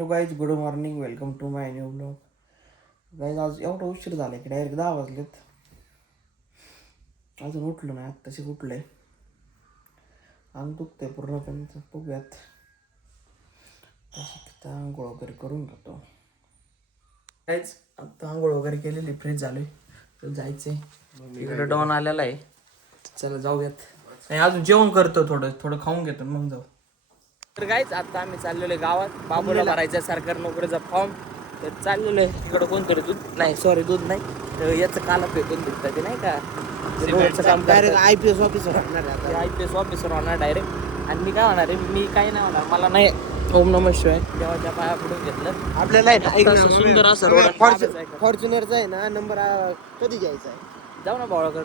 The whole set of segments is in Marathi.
Hello guys, good morning. Welcome to my new blog. Guys आज एवढा उशीर झाला की डायरेक्ट 10 वाजलेत. अजून उठलो नाही, आत्ताशी उठलंय. अंग दुखतंय पूर्णपणे. बघूयात आता आंघोळ वगैरे करून घेतो. काहीच आता आंघोळ वगैरे केलेली, फ्रेश झालोय. तर जायचंय इकडे. डॉन आलेला आहे, चला जाऊयात. नाही अजून जेवण करतो, थोडं थोडं खाऊन घेतो मग जाऊ. तर काहीच आता आम्ही चाललेलो गावात. बाबूला भरायचा सरकारी नोकरीचा फॉर्म. तर चाललेलो आहे तिकडं. कोणतरी दूध नाही, सॉरी दूध नाही, तर याचं काला फेकून दिसतं ते नाही का, रोडचं काम डायरेक्ट IPS ऑफिसर होणार. IPS ऑफिसर होणार डायरेक्ट. आणि मी काय होणार आहे, मी काही नाही होणार. मला नाही ओम नमः शिवाय देवाच्या पाया पडून घेतलं. आपल्याला सुंदर असं रोड फॉर्च्युनरचा आहे ना नंबर कधी घ्यायचा आहे? जाऊ ना भावाकडे,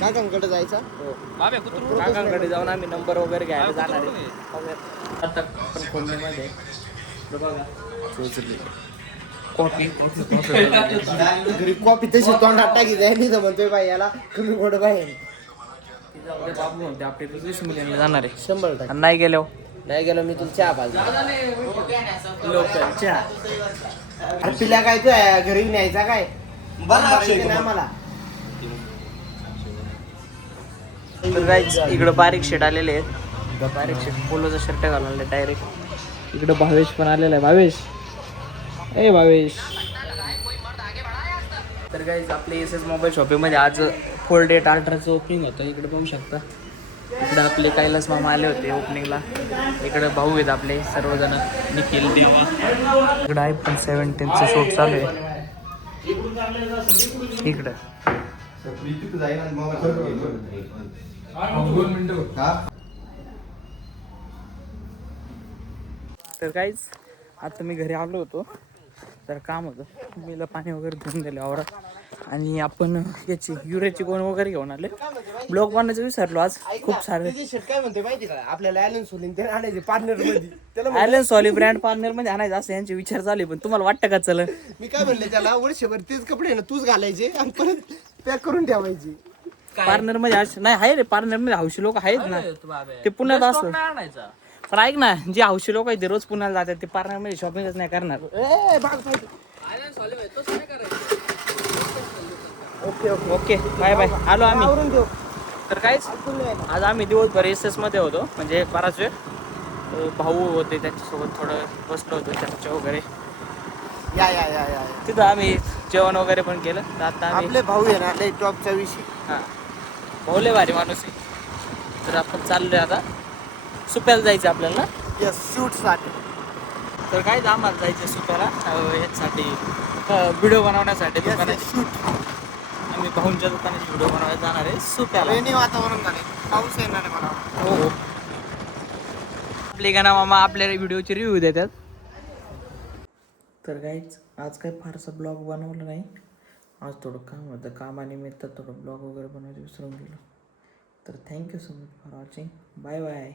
काकांकडे जायचा. हो काकांकडे जाऊन आम्ही नंबर वगैरे घ्यायला जाणार आहे. आता पण फोनमध्ये बघा कॉफी घरी कॉफी तशी तोंडात टाकी जाय नाही तर म्हणतोय बाई याला कमी गोड बाहेर. बाबू म्हणते आपले 20 मिलियनला जाणार आहे 100%. नाही गेलो मी तुला चहा पाहिजे लोकल चहा. अरे पिल्या काय तू घरी न्यायचा काय नाही मला. तर गाईज इकडं बारीक शेट आलेले आहेत. बारीक शेट पोलोचा शर्ट घालून डायरेक्ट. इकडं भावेश पण आलेला आहे. भावेश. तर गाईज आपले SS मोबाईल शॉपिंगमध्ये आज 4 अल्ट्राचं ओपनिंग होतं. इकडे पाहू शकता. इकडं आपले कैलास मामा आले होते ओपनिंगला. इकडं भाऊ आहेत आपले सर्वजण, निखिल, देवा. इकडं iPhone 17चं शूट चालू आहे. इकडं तर काहीच आता मी घरी आलो होतो, तर काम होतं. मीला पाणी वगैरे घेऊन दिलं आवरात. आणि आपण याची युरियाची गोण वगैरे घेऊन आले. ब्लॉग बनवायचं विसरलो आज. खूप सारे काय म्हणते माहिती का, आपल्याला ॲलन सोलिन ते आणायचे पार्टनर ॲलन सॉली ब्रँड पार्टनर मध्ये आणायचं असं यांचे विचार चालू. पण तुम्हाला वाटतं का चल? मी काय म्हणले त्याला, वर्षभर तेच कपडे ना तूच घालायचे आणि परत पॅक करून ठेवायचे. पार्टनर मध्ये नाही आहे रे, पार्टनर मध्ये हौशी लोक आहेत ना, ते पुण्यात असं. पण ऐक ना, जे हौशी लोक आहेत ते रोज पुण्याला जातात, ते पार्टनर मध्ये शॉपिंगच नाही करणार. Okay bye bye. आलो आम्ही. तर काहीच आज आम्ही दिवसभर SS मध्ये होतो, म्हणजे बराच वेळ. भाऊ होते त्यांच्यासोबत थोडं बसलो होतो चर्चा वगैरे. या तिथं आम्ही जेवण वगैरे पण केलं. तर आता आपले भाऊ आहे ना लय टॉपचा विषय. हां भाऊ लय भारी माणूस आहे. तर आपण चाललोय आता सुप्याला जायचं आपल्याला. शूटसाठी. तर काय आम्हाला जायचं सुप्याला याच्यासाठी, व्हिडिओ बनवण्यासाठी. शूट आम्ही भाऊंच्या दुकानात व्हिडिओ बनवायला जाणार आहे सुप्याला. वातावरण झाले, पाऊस येणार आहे मला. हो आपले गाणं मामा आपल्याला व्हिडिओचे रिव्ह्यू देतात. तर काहीच आज काही फारसा ब्लॉग बनवलं नाही. आज थोडं काम होतं, कामानिमित्त थोडं ब्लॉग वगैरे बनवायचं विसरून गेलो. तर thank you so much for watching. Bye bye.